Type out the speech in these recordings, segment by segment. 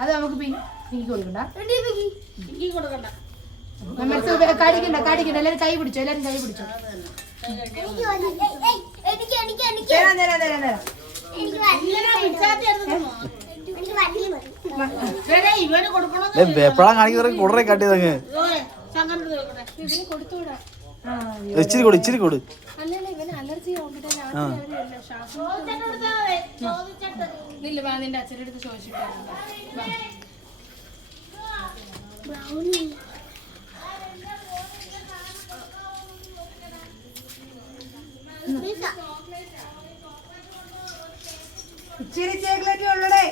അത് നമുക്ക് പിങ്കി കൊടുക്കണ്ട, കാടിക്കണ്ട. എല്ലാരും കൈ പിടിച്ചോ, എല്ലാരും കൈ പിടിച്ചോ. എപ്പോഴാ കാണിക്കുന്ന കൂടുതൽ കാട്ടിയതങ്ങ് ഇച്ചിരി കൊടു, ഇച്ചിരി കൊടു. അച്ഛനടുത്ത് ചോദിച്ചിട്ട് ഇച്ചിരി ചോക്ലേറ്റ് ഉള്ളടേ,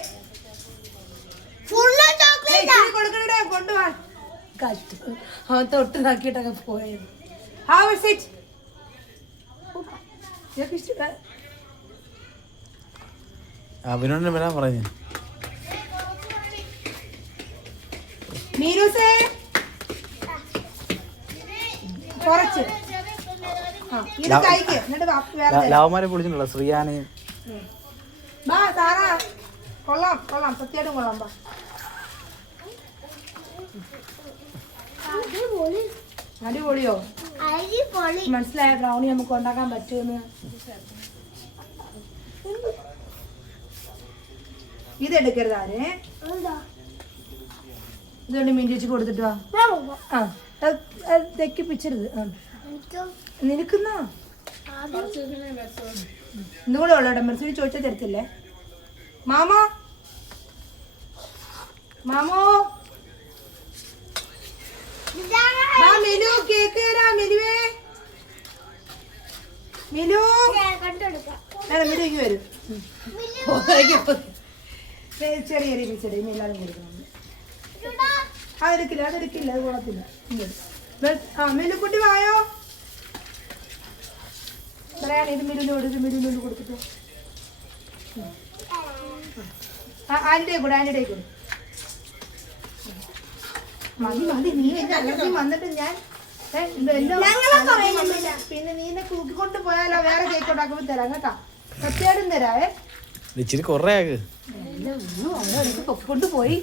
കൊടുക്കണേ കൊണ്ടുപോവാ. അവൻ തൊട്ട് നോക്കിയിട്ടൊക്കെ പോയത്. അഭിനോദിനെ വരാൻ പറഞ്ഞു. മീനൂസേ കുറച്ച് ലാവമാരെ വിളിച്ചിട്ടുണ്ടോ ശ്രീയാനെയും? കൊള്ളാം കൊള്ളാം, സത്യമായിട്ടും കൊള്ളാം. അടിപൊളിയോ? മനസ്സിലായ ബ്രൗണി നമുക്ക് ഉണ്ടാക്കാൻ പറ്റുമെന്ന്. ഇതെടുക്കരുത് ആരെ, ഇതുകൊണ്ട് മീൻ ചേച്ചി കൊടുത്തിട്ട് വാ. ആ തെക്കിപ്പിച്ചരുത്. നിനക്കുന്നാ ഇന്നും കൂടെ ഉള്ളോ? മെർസിന് ചോദിച്ചാൽ തരത്തില്ലേ? മാമോ മാമോ മെനു കേക്ക് മെനുവേ മെനു മെനുക്ക് വരും. ചെറിയ ചെറിയ എല്ലാവരും കൊടുക്കണം. അതെടുക്കില്ല അതെടുക്കില്ല, അത് കുഴപ്പമില്ല. ആ മെനുക്കുട്ടി വായോ പറയാണ്. ഇത് മിരുവിനോട് കൊടുത്തിട്ട് ആൻ്റെ കൂടെ കൂടെ മതി മതി. നീ എന്റെ അലർജി വന്നിട്ട് ഞാൻ പിന്നെ നീ എന്നെ കൂക്കിക്കൊണ്ട് പോയാലോ വേറെ കേക്ക് ഉണ്ടാക്കുമ്പോ തരാം കേട്ടാ. സത്യമായിട്ടും തരാവേ. ഇച്ചിരി കൊറേ കൊണ്ട് പോയി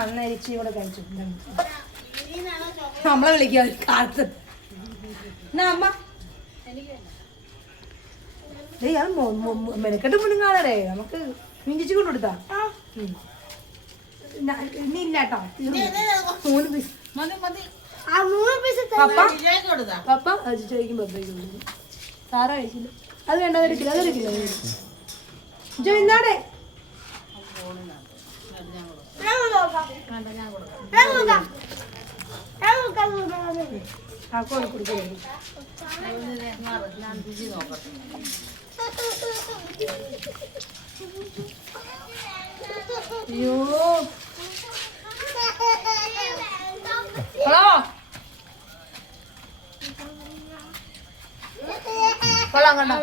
അന്നേരം ഇച്ചിരി കൂടെ കഴിച്ചു. നമ്മളെ വിളിക്കുക കാലത്ത് അമ്മ അത് മെനക്കെട്ട് മുന്നുങ്ങാളേ. നമുക്ക് മിഞ്ചിച്ചു കൊണ്ട് കൊടുത്താ ഇനി ഇല്ലാട്ടോ. 3 പീസ് പപ്പ ചോദിക്കും. പപ്പയ്ക്ക് സാറ കഴിക്കില്ല. അത് വേണ്ട, അതെടുക്കില്ല അതെടുക്കില്ല. ഇന്നാടെ അയ്യോ കൊള്ളാം കണ്ടോ?